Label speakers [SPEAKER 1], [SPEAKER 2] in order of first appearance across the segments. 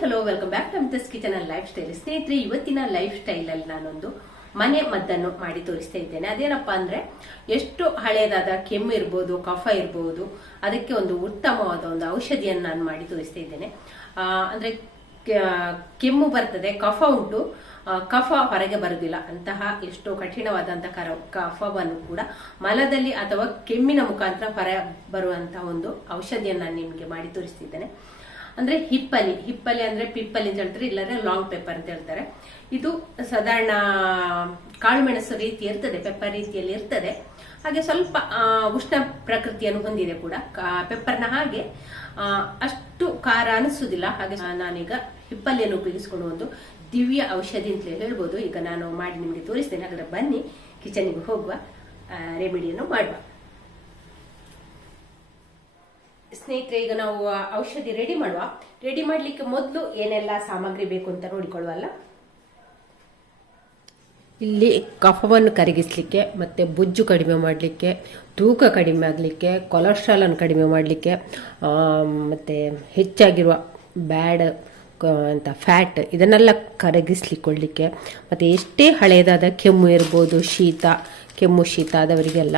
[SPEAKER 1] Hello welcome back to Amitha's kitchen life style ಸ್ನೇಹಿತರೆ, ಇವತ್ತಿನ life style ಅಲ್ಲಿ ನಾನೊಂದು ಮನೆ ಮದ್ದನ್ನು ಮಾಡಿ ತೋರಿಸ್ತಾ ಇದ್ದೇನೆ. ಅದೇನಪ್ಪ ಅಂದ್ರೆ, ಎಷ್ಟು ಹಳೆಯದಾದ ಕೆಮ್ಮು ಇರ್ಬೋದು, ಕಫ ಇರ್ಬೋದು, ಅದಕ್ಕೆ ಒಂದು ಉತ್ತಮವಾದ ಒಂದು ಔಷಧಿಯನ್ನು ನಾನು ಮಾಡಿ ತೋರಿಸ್ತಾ ಇದ್ದೇನೆ. ಅಂದ್ರೆ ಕೆಮ್ಮು ಬರ್ತದೆ, ಕಫ ಉಂಟು ಕಫ ಹೊರಗೆ ಬರುವುದಿಲ್ಲ. ಅಂತಹ ಎಷ್ಟೋ ಕಠಿಣವಾದಂತಹ ಕಫವನ್ನು ಕೂಡ ಮಲದಲ್ಲಿ ಅಥವಾ ಕೆಮ್ಮಿನ ಮುಖಾಂತರ ಹೊರ ಬರುವಂತಹ ಒಂದು ಔಷಧಿಯನ್ನು ನಾನು ನಿಮಗೆ ಮಾಡಿ ತೋರಿಸ್ತಿದ್ದೇನೆ ಅಂದ್ರೆ ಹಿಪ್ಪಲಿ ಹಿಪ್ಪಲಿ ಅಂದ್ರೆ ಪಿಪ್ಪಲಿ ಅಂತ ಹೇಳ್ತಾರೆ, ಇಲ್ಲಾಂದ್ರೆ ಲಾಂಗ್ ಪೇಪರ್ ಅಂತ ಹೇಳ್ತಾರೆ. ಇದು ಸಾಧಾರಣ ಕಾಳುಮೆಣಸು ರೀತಿ ಇರ್ತದೆ ಪೆಪ್ಪರ್ ರೀತಿಯಲ್ಲಿ ಇರ್ತದೆ. ಹಾಗೆ ಸ್ವಲ್ಪ ಉಷ್ಣ ಪ್ರಕೃತಿಯನ್ನು ಹೊಂದಿದೆ ಕೂಡ. ಪೆಪ್ಪರ್ನ ಹಾಗೆ ಅಷ್ಟು ಖಾರ ಅನಿಸುವುದಿಲ್ಲ. ಹಾಗೆ ನಾನೀಗ ಹಿಪ್ಪಲಿಯನ್ನು ಉಪಯೋಗಿಸಿಕೊಂಡು ಒಂದು ದಿವ್ಯ ಔಷಧಿ ಅಂತಲೇ ಹೇಳ್ಬೋದು. ಈಗ ನಾನು ಮಾಡಿ ನಿಮಗೆ ತೋರಿಸ್ತೇನೆ. ಹಾಗಾದ್ರೆ ಬನ್ನಿ ಕಿಚನ್ಗೆ ಹೋಗುವ ರೆಮಿಡಿಯನ್ನು ಮಾಡುವ. ಸ್ನೇಹಿತರೆ, ಈಗ ನಾವು ಔಷಧಿ ರೆಡಿ ಮಾಡುವ. ರೆಡಿ ಮಾಡ್ಲಿಕ್ಕೆ ಮೊದಲು ಏನೆಲ್ಲ ಸಾಮಗ್ರಿ ಬೇಕು ಅಂತ ನೋಡಿಕೊಳ್ಳುವಲ್ಲ? ಇಲ್ಲಿ ಕಫವನ್ನು ಕರಗಿಸಲಿಕ್ಕೆ ಮತ್ತು ಬೊಜ್ಜು ಕಡಿಮೆ ಮಾಡಲಿಕ್ಕೆ, ತೂಕ ಕಡಿಮೆ ಆಗಲಿಕ್ಕೆ ಕೊಲೆಸ್ಟ್ರಾಲನ್ನು ಕಡಿಮೆ ಮಾಡಲಿಕ್ಕೆ ಮತ್ತು ಹೆಚ್ಚಾಗಿರುವ ಬ್ಯಾಡ್ ಅಂತ ಫ್ಯಾಟ್ ಇದನ್ನೆಲ್ಲ ಕರಗಿಸ್ಲಿಕ್ಕೊಳ್ಳಿಕ್ಕೆ ಮತ್ತು ಎಷ್ಟೇ ಹಳೆಯದಾದ ಕೆಮ್ಮು ಇರ್ಬೋದು, ಶೀತ, ಕೆಮ್ಮು ಶೀತ ಆದವರಿಗೆಲ್ಲ,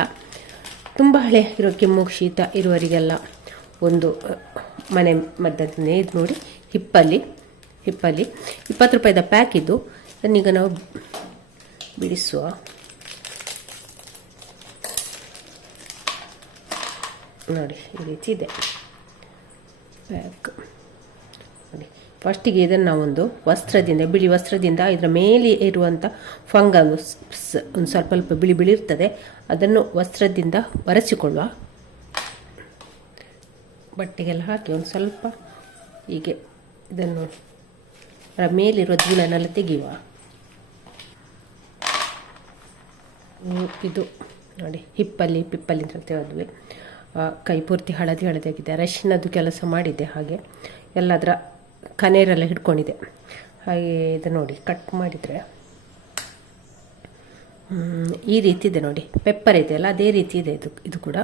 [SPEAKER 1] ತುಂಬ ಹಳೆ ಇರೋ ಕೆಮ್ಮು ಶೀತ ಇರುವವರಿಗೆಲ್ಲ ಒಂದು ಮನೆ ಮದ್ದನ್ನೇ ಇದು ನೋಡಿ. ಹಿಪ್ಪಲ್ಲಿ ಹಿಪ್ಪಲ್ಲಿ. ಇಪ್ಪತ್ತು ರೂಪಾಯಿದ ಪ್ಯಾಕ್ ಇದು. ಅದನ್ನೀಗ ನಾವು ಬಿಡಿಸುವ. ನೋಡಿ, ಈ ರೀತಿ ಇದೆ. ಪ್ಯಾಕ್ ನೋಡಿ ಫಸ್ಟಿಗೆ ಇದನ್ನು ನಾವೊಂದು ವಸ್ತ್ರದಿಂದ, ಬಿಳಿ ವಸ್ತ್ರದಿಂದ ಇದರ ಮೇಲೆ ಇರುವಂಥ ಫಂಗಲ್ ಒಂದು ಸ್ವಲ್ಪ ಸ್ವಲ್ಪ ಬಿಳಿ ಬಿಳಿ ಇರ್ತದೆ. ಅದನ್ನು ವಸ್ತ್ರದಿಂದ ಒರೆಸಿಕೊಳ್ಳುವ. ಬಟ್ಟೆಗೆಲ್ಲ ಹಾಕಿ ಒಂದು ಸ್ವಲ್ಪ ಹೀಗೆ ಇದನ್ನು ಅದರ ಮೇಲಿರುವ ಧೂಳನ್ನೆಲ್ಲ ತೆಗೆಯುವ. ಇದು ನೋಡಿ, ಹಿಪ್ಪಲ್ಲಿ, ಪಿಪ್ಪಲ್ಲಿ ಅಂತ ಪೂರ್ತಿ ಹಳದಿ ಹಳದಿ ಆಗಿದೆ ರಶ್ನದ್ದು ಕೆಲಸ ಮಾಡಿದ್ದೆ ಹಾಗೆ. ಎಲ್ಲ ಅದರ ಕನೇರೆಲ್ಲ ಹಿಡ್ಕೊಂಡಿದೆ. ಹಾಗೆ ಇದು ನೋಡಿ, ಕಟ್ ಮಾಡಿದರೆ. ಈ ರೀತಿ ಇದೆ ನೋಡಿ. ಪೆಪ್ಪರ್ ಇದೆಯಲ್ಲ, ಅದೇ ರೀತಿ ಇದೆ ಇದು ಇದು ಕೂಡ.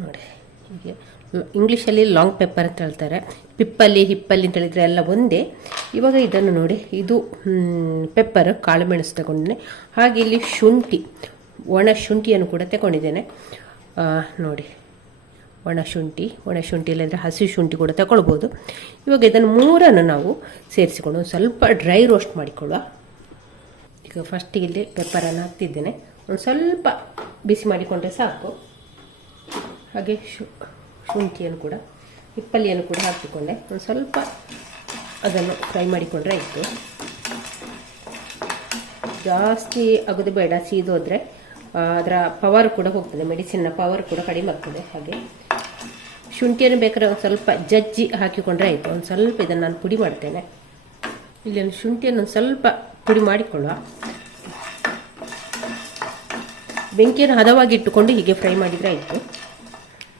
[SPEAKER 1] ನೋಡಿ, ಹೀಗೆ. ಇಂಗ್ಲೀಷಲ್ಲಿ ಲಾಂಗ್ ಪೆಪ್ಪರ್ ಅಂತ ಹೇಳ್ತಾರೆ. ಪಿಪ್ಪಲ್ಲಿ, ಹಿಪ್ಪಲ್ಲಿ ಅಂತ ಹೇಳಿದರೆ ಎಲ್ಲ ಒಂದೇ. ಇವಾಗ ಇದನ್ನು ನೋಡಿ, ಇದು ಪೆಪ್ಪರ್ ಕಾಳುಮೆಣಸು ತಗೊಂಡಿದ್ದೇನೆ. ಹಾಗೆ ಇಲ್ಲಿ ಶುಂಠಿ, ಒಣ ಶುಂಠಿಯನ್ನು ಕೂಡ ತಗೊಂಡಿದ್ದೇನೆ. ನೋಡಿ, ಒಣ ಶುಂಠಿ ಒಣ ಶುಂಠಿ ಇಲ್ಲಾಂದರೆ ಹಸಿ ಶುಂಠಿ ಕೂಡ ತಗೊಳ್ಬೋದು. ಇವಾಗ ಇದನ್ನು ಮೂರನ್ನು ನಾವು ಸೇರಿಸಿಕೊಂಡು ಸ್ವಲ್ಪ ಡ್ರೈ ರೋಸ್ಟ್ ಮಾಡಿಕೊಳ್ಳುವ. ಈಗ ಫಸ್ಟಿಗೆ ಇಲ್ಲಿ ಪೆಪ್ಪರನ್ನು ಹಾಕ್ತಿದ್ದೇನೆ. ಒಂದು ಸ್ವಲ್ಪ ಬಿಸಿ ಮಾಡಿಕೊಂಡ್ರೆ ಸಾಕು. ಹಾಗೆ ಶು ಶುಂಠಿಯನ್ನು ಕೂಡ, ಹಿಪ್ಪಲಿಯನ್ನು ಕೂಡ ಹಾಕಿಕೊಂಡೆ. ಒಂದು ಸ್ವಲ್ಪ ಅದನ್ನು ಫ್ರೈ ಮಾಡಿಕೊಂಡ್ರೆ ಆಯಿತು. ಜಾಸ್ತಿ ಆಗೋದು ಬೇಡ ಸೀದೋದ್ರೆ ಅದರ ಪವರ್ ಕೂಡ ಹೋಗ್ತದೆ ಮೆಡಿಸಿನ್ನ ಪವರ್ ಕೂಡ ಕಡಿಮೆ ಆಗ್ತದೆ ಹಾಗೆ. ಶುಂಠಿಯನ್ನು ಬೇಕಾದ್ರೆ ಒಂದು ಸ್ವಲ್ಪ ಜಜ್ಜಿ ಹಾಕಿಕೊಂಡ್ರೆ ಆಯಿತು. ಒಂದು ಸ್ವಲ್ಪ ಇದನ್ನು ನಾನು ಪುಡಿ ಮಾಡ್ತೇನೆ. ಇಲ್ಲಿ ಒಂದು ಶುಂಠಿಯನ್ನು ಒಂದು ಸ್ವಲ್ಪ ಪುಡಿ ಮಾಡಿಕೊಳ್ಳುವ. ಬೆಂಕಿಯನ್ನು ಹದವಾಗಿ ಇಟ್ಟುಕೊಂಡು ಹೀಗೆ ಫ್ರೈ ಮಾಡಿದರೆ ಆಯಿತು.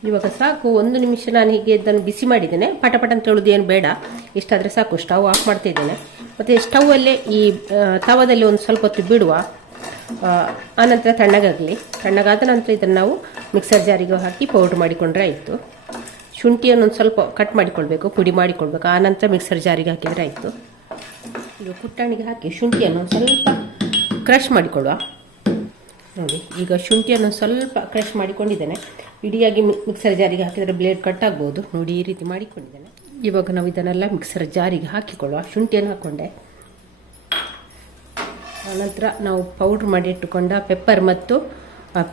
[SPEAKER 1] ಇವಾಗ ಸಾಕು, ಒಂದು ನಿಮಿಷ ನಾನು ಹೀಗೆ ಇದನ್ನು ಬಿಸಿ ಮಾಡಿದ್ದೇನೆ. ಪಟ ಪಟ ಅಂತ ಹೇಳೋದು ಏನು ಬೇಡ. ಇಷ್ಟಾದರೆ ಸಾಕು ಸ್ಟವ್ ಆಫ್ ಮಾಡ್ತಾ ಇದ್ದೇನೆ. ಮತ್ತು ಸ್ಟವಲ್ಲೇ ಈ ತವದಲ್ಲಿ ಒಂದು ಸ್ವಲ್ಪ ಹೊತ್ತು ಬಿಡುವ. ಆನಂತರ ತಣ್ಣಗಾಗಲಿ. ತಣ್ಣಗಾದ ನಂತರ ಇದನ್ನು ನಾವು ಮಿಕ್ಸರ್ ಜಾರಿಗೆ ಹಾಕಿ ಪೌಡ್ರ್ ಮಾಡಿಕೊಂಡ್ರೆ ಆಯಿತು. ಶುಂಠಿಯನ್ನು ಒಂದು ಸ್ವಲ್ಪ ಕಟ್ ಮಾಡಿಕೊಳ್ಬೇಕು, ಪುಡಿ ಮಾಡಿಕೊಳ್ಬೇಕು. ಆನಂತರ ಮಿಕ್ಸರ್ ಜಾರಿಗೆ ಹಾಕಿದರೆ ಆಯಿತು. ಈಗ ಕುಟ್ಟಾಣಿಗೆ ಹಾಕಿ ಶುಂಠಿಯನ್ನು ಸ್ವಲ್ಪ ಕ್ರಷ್ ಮಾಡಿಕೊಳ್ಳುವ. ನೋಡಿ, ಈಗ ಶುಂಠಿಯನ್ನು ಸ್ವಲ್ಪ ಕ್ರಷ್ ಮಾಡಿಕೊಂಡಿದ್ದೇನೆ. ಇಡಿಯಾಗಿ ಮಿಕ್ಸರ್ ಜಾರಿಗೆ ಹಾಕಿದರೆ ಬ್ಲೇಡ್ ಕಟ್ ಆಗ್ಬೋದು. ನೋಡಿ ಈ ರೀತಿ ಮಾಡಿಕೊಂಡಿದ್ದೇನೆ. ಇವಾಗ ನಾವು ಇದನ್ನೆಲ್ಲ ಮಿಕ್ಸರ್ ಜಾರಿಗೆ ಹಾಕಿಕೊಳ್ಳುವ ಶುಂಠಿಯನ್ನು ಹಾಕ್ಕೊಂಡೆ ಆನಂತರ ನಾವು ಪೌಡ್ರ್ ಮಾಡಿ ಇಟ್ಟುಕೊಂಡ ಪೆಪ್ಪರ್ ಮತ್ತು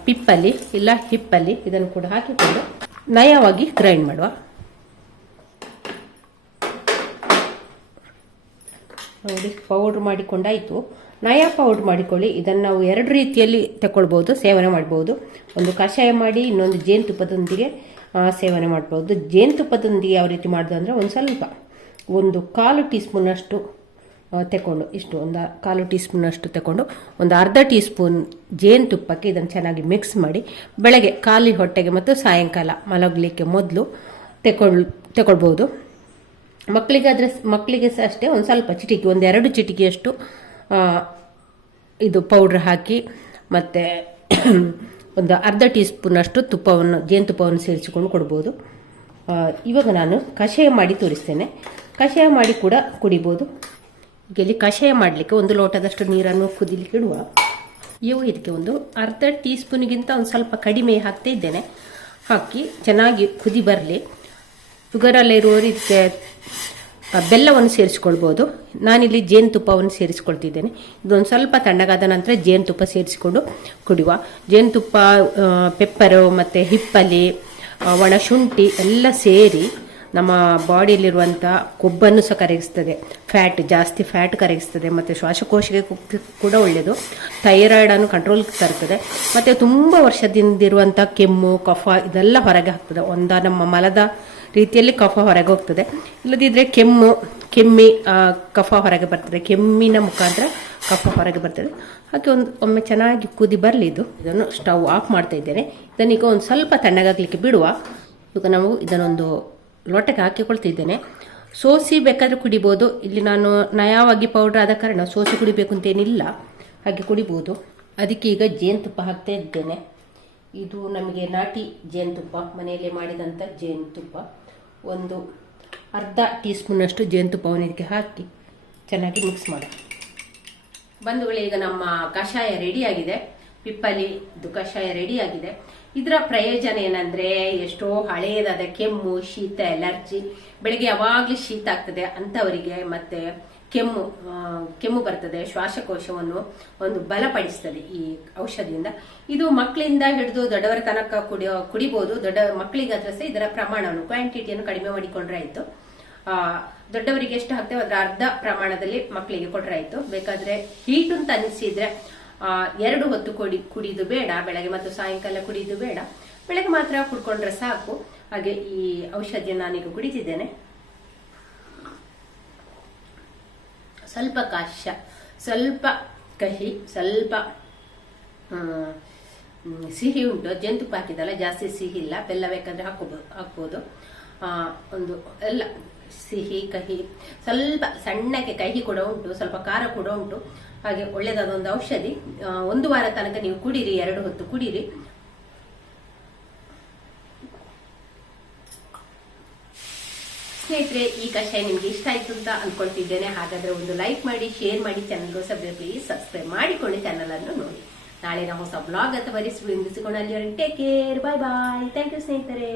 [SPEAKER 1] ಪಿಪ್ಪಲಿ ಇಲ್ಲ ಹಿಪ್ಪಲಿ ಇದನ್ನು ಕೂಡ ಹಾಕಿಕೊಂಡು ನಯವಾಗಿ ಗ್ರೈಂಡ್ ಮಾಡುವ. ನೋಡಿ ಪೌಡ್ರ್ ಮಾಡಿಕೊಂಡಾಯಿತು. ನಯಾ ಪೌಡ್ರ್ ಮಾಡಿಕೊಳ್ಳಿ. ಇದನ್ನು ನಾವು ಎರಡು ರೀತಿಯಲ್ಲಿ ತಗೊಳ್ಬೋದು ಸೇವನೆ ಮಾಡ್ಬೋದು. ಒಂದು ಕಷಾಯ ಮಾಡಿ, ಇನ್ನೊಂದು ಜೇನುತುಪ್ಪದೊಂದಿಗೆ ಸೇವನೆ ಮಾಡ್ಬೋದು. ಜೇನುತುಪ್ಪದೊಂದಿಗೆ ಯಾವ ರೀತಿ ಮಾಡೋದು ಅಂದರೆ ಒಂದು ಸ್ವಲ್ಪ, ಒಂದು ಕಾಲು ಟೀ ಸ್ಪೂನಷ್ಟು ತಗೊಂಡು ಇಷ್ಟು, ಒಂದು ಕಾಲು ಟೀ ಸ್ಪೂನಷ್ಟು ತಗೊಂಡು ಒಂದು ಅರ್ಧ ಟೀ ಸ್ಪೂನ್ ಜೇನುತುಪ್ಪಕ್ಕೆ ಇದನ್ನು ಚೆನ್ನಾಗಿ ಮಿಕ್ಸ್ ಮಾಡಿ, ಬೆಳಗ್ಗೆ ಖಾಲಿ ಹೊಟ್ಟೆಗೆ ಮತ್ತು ಸಾಯಂಕಾಲ ಮಲಗಲಿಕ್ಕೆ ಮೊದಲು ತಗೊಳ್ ತಗೊಳ್ಬೋದು ಮಕ್ಕಳಿಗಾದರೆ ಮಕ್ಕಳಿಗೆ ಸಹ ಅಷ್ಟೇ ಒಂದು ಸ್ವಲ್ಪ ಚಿಟಿಕೆ, ಒಂದು ಎರಡು ಚಿಟಿಕೆಯಷ್ಟು ಇದು ಪೌಡ್ರ್ ಹಾಕಿ, ಮತ್ತು ಒಂದು ಅರ್ಧ ಟೀ ಸ್ಪೂನಷ್ಟು ತುಪ್ಪವನ್ನು ಜೇನುತುಪ್ಪವನ್ನು ಸೇರಿಸಿಕೊಂಡು ಕೊಡ್ಬೋದು. ಇವಾಗ ನಾನು ಕಷಾಯ ಮಾಡಿ ತೋರಿಸ್ತೇನೆ. ಕಷಾಯ ಮಾಡಿ ಕೂಡ ಕುಡಿಬೋದು. ಇಲ್ಲಿ ಕಷಾಯ ಮಾಡಲಿಕ್ಕೆ ಒಂದು ಲೋಟದಷ್ಟು ನೀರನ್ನು ಕುದಿಲಿಕ್ಕೆ ಇಡುವ. ಇವು ಇದಕ್ಕೆ ಒಂದು ಅರ್ಧ ಟೀ ಸ್ಪೂನಿಗಿಂತ ಒಂದು ಸ್ವಲ್ಪ ಕಡಿಮೆ ಹಾಕ್ತಾ ಇದ್ದೇನೆ. ಹಾಕಿ ಚೆನ್ನಾಗಿ ಕುದಿ ಬರಲಿ. ಶುಗರಲ್ಲಿರುವವರು ಇದಕ್ಕೆ ಬೆಲ್ಲವನ್ನು ಸೇರಿಸ್ಕೊಳ್ಬೋದು. ನಾನಿಲ್ಲಿ ಜೇನುತುಪ್ಪವನ್ನು ಸೇರಿಸ್ಕೊಳ್ತಿದ್ದೇನೆ. ಇದೊಂದು ಸ್ವಲ್ಪ ತಣ್ಣಗಾದ ನಂತರ ಜೇನುತುಪ್ಪ ಸೇರಿಸಿಕೊಂಡು ಕುಡಿಯುವ ಜೇನುತುಪ್ಪ ಪೆಪ್ಪರು ಮತ್ತು ಹಿಪ್ಪಲಿ ಒಣಶುಂಠಿ ಒಣ ಶುಂಠಿ ಎಲ್ಲ ಸೇರಿ ನಮ್ಮ ಬಾಡಿಯಲ್ಲಿರುವಂಥ ಕೊಬ್ಬನ್ನು ಸಹ ಕರಗಿಸ್ತದೆ. ಫ್ಯಾಟ್ ಜಾಸ್ತಿ ಫ್ಯಾಟ್ ಕರಗಿಸ್ತದೆ. ಮತ್ತು ಶ್ವಾಸಕೋಶಕ್ಕೆ ಕೂಡ ಒಳ್ಳೆಯದು ಥೈರಾಯ್ಡನ್ನು ಕಂಟ್ರೋಲ್ ತರ್ತದೆ. ಮತ್ತು ತುಂಬ ವರ್ಷದಿಂದಿರುವಂಥ ಕೆಮ್ಮು ಕಫ ಇದೆಲ್ಲ ಹೊರಗೆ ಹಾಕ್ತದೆ ಒಂದ ನಮ್ಮ ಮಲದ ರೀತಿಯಲ್ಲಿ ಕಫ ಹೊರಗೆ ಹೋಗ್ತದೆ. ಇಲ್ಲದಿದ್ದರೆ ಕೆಮ್ಮು, ಕೆಮ್ಮಿ ಕಫ ಹೊರಗೆ ಬರ್ತದೆ. ಕೆಮ್ಮಿನ ಮುಖಾಂತರ ಕಫ ಹೊರಗೆ ಬರ್ತದೆ. ಹಾಗೆ ಒಂದು, ಒಮ್ಮೆ ಚೆನ್ನಾಗಿ ಕುದಿ ಬರಲಿ ಇದು. ಇದನ್ನು ಸ್ಟವ್ ಆಫ್ ಮಾಡ್ತಾ ಇದ್ದೇನೆ. ಇದನ್ನೀಗ ಒಂದು ಸ್ವಲ್ಪ ತಣ್ಣಗಾಗಲಿಕ್ಕೆ ಬಿಡುವ. ಈಗ ನಾವು ಇದನ್ನೊಂದು ಲೋಟಕ್ಕೆ ಹಾಕಿಕೊಳ್ತಿದ್ದೇನೆ. ಸೋಸಿ ಬೇಕಾದರೆ ಕುಡಿಬೋದು. ಇಲ್ಲಿ ನಾನು ನಯವಾಗಿ ಪೌಡ್ರ್ ಆದ ಕಾರಣ ಸೋಸಿ ಕುಡಿಬೇಕು ಅಂತೇನಿಲ್ಲ ಹಾಗೆ ಕುಡಿಬೋದು. ಅದಕ್ಕೆ ಈಗ ಜೇನುತುಪ್ಪ ಹಾಕ್ತಾ ಇದ್ದೇನೆ. ಇದು ನಮಗೆ ನಾಟಿ ಜೇನುತುಪ್ಪ. ಮನೆಯಲ್ಲೇ ಮಾಡಿದಂಥ ಜೇನುತುಪ್ಪ. ಒಂದು ಅರ್ಧ ಟೀ ಸ್ಪೂನಷ್ಟು ಜೇನುತುಪ್ಪವನ್ನು ಇದಕ್ಕೆ ಹಾಕಿ ಚೆನ್ನಾಗಿ ಮಿಕ್ಸ್ ಮಾಡಿ ಬಂಧುಗಳೇ, ಈಗ ನಮ್ಮ ಕಷಾಯ ರೆಡಿಯಾಗಿದೆ ಪಿಪ್ಪಲಿ, ಇದು ಕಷಾಯ ರೆಡಿಯಾಗಿದೆ ಇದರ ಪ್ರಯೋಜನ ಏನಂದ್ರೆ ಎಷ್ಟೋ ಹಳೆಯದಾದ ಕೆಮ್ಮು, ಶೀತ ಎಲರ್ಜಿ ಬೆಳಿಗ್ಗೆ ಯಾವಾಗಲೂ ಶೀತ ಆಗ್ತದೆ ಅಂಥವರಿಗೆ ಮತ್ತೆ ಕೆಮ್ಮು ಕೆಮ್ಮು ಬರ್ತದೆ ಶ್ವಾಸಕೋಶವನ್ನು ಒಂದು ಬಲಪಡಿಸ್ತದೆ ಈ ಔಷಧಿಯಿಂದ. ಇದು ಮಕ್ಕಳಿಂದ ಹಿಡಿದು ದೊಡ್ಡವರ ತನಕ ಕುಡಿಯೋ ಕುಡಿಬಹುದು ದೊಡ್ಡ ಮಕ್ಕಳಿಗಾದ್ರೆ ಸಹ ಇದರ ಪ್ರಮಾಣವನ್ನು ಕ್ವಾಂಟಿಟಿಯನ್ನು ಕಡಿಮೆ ಮಾಡಿಕೊಂಡ್ರೆ ಆಯ್ತು. ಆ, ದೊಡ್ಡವರಿಗೆ ಎಷ್ಟು ಹಾಕ್ತೇವೆ ಅದರ ಅರ್ಧ ಪ್ರಮಾಣದಲ್ಲಿ ಮಕ್ಕಳಿಗೆ ಕೊಟ್ರೆ ಆಯ್ತು. ಬೇಕಾದ್ರೆ ಹೀಟ್ ಅಂತ ಅನಿಸಿದ್ರೆ ಆ, ಎರಡು ಹೊತ್ತು ಕುಡಿ ಕುಡಿದು ಬೇಡ. ಬೆಳಗ್ಗೆ ಮತ್ತು ಸಾಯಂಕಾಲ ಕುಡಿದು ಬೇಡ. ಬೆಳಗ್ಗೆ ಮಾತ್ರ ಕುಡ್ಕೊಂಡ್ರೆ ಸಾಕು. ಹಾಗೆ ಈ ಔಷಧಿಯನ್ನು ನಾನೀಗ ಕುಡಿತಿದ್ದೇನೆ. ಸ್ವಲ್ಪ ಕಾಶ ಸ್ವಲ್ಪ ಕಹಿ ಸ್ವಲ್ಪ ಸಿಹಿ ಉಂಟು. ಜೇನುತುಪ್ಪ ಹಾಕಿದಲ್ಲ ಜಾಸ್ತಿ ಸಿಹಿ ಇಲ್ಲ. ಬೆಲ್ಲ ಬೇಕಾದ್ರೆ ಹಾಕ್ಬೋದು. ಆ, ಒಂದು ಎಲ್ಲ ಸಿಹಿ ಕಹಿ ಸ್ವಲ್ಪ ಸಣ್ಣಕ್ಕೆ ಕಹಿ ಕೂಡ ಉಂಟು ಸ್ವಲ್ಪ ಖಾರ ಕೂಡ ಉಂಟು. ಹಾಗೆ ಒಳ್ಳೆಯದಾದ ಒಂದು ಔಷಧಿ. ಒಂದು ವಾರ ತನಕ ನೀವು ಕುಡೀರಿ ಎರಡು ಹೊತ್ತು ಕುಡೀರಿ. ಸ್ನೇಹಿತರೆ ಈ ಕಷಾಯ ನಿಮ್ಗೆ ಇಷ್ಟ ಆಯ್ತು ಅಂತ ಅನ್ಕೊಳ್ತಿದ್ದೇನೆ. ಹಾಗಾದ್ರೆ ಒಂದು ಲೈಕ್ ಮಾಡಿ ಶೇರ್ ಮಾಡಿ ಚಾನೆಲ್ ಸಬ್ಸ್ಕ್ರೈಬ್ ಪ್ಲೀಸ್ ಸಬ್ಸ್ಕ್ರೈಬ್ ಮಾಡಿಕೊಂಡು ಚಾನಲ್ ಅನ್ನು ನೋಡಿ. ನಾಳೆ ನಾವು ಹೊಸ ಬ್ಲಾಗ್ ಅಥವಾ ರೆಸಿಪಿ ಅಲ್ಲಿ take care bye bye thank you ಸ್ನೇಹಿತರೆ.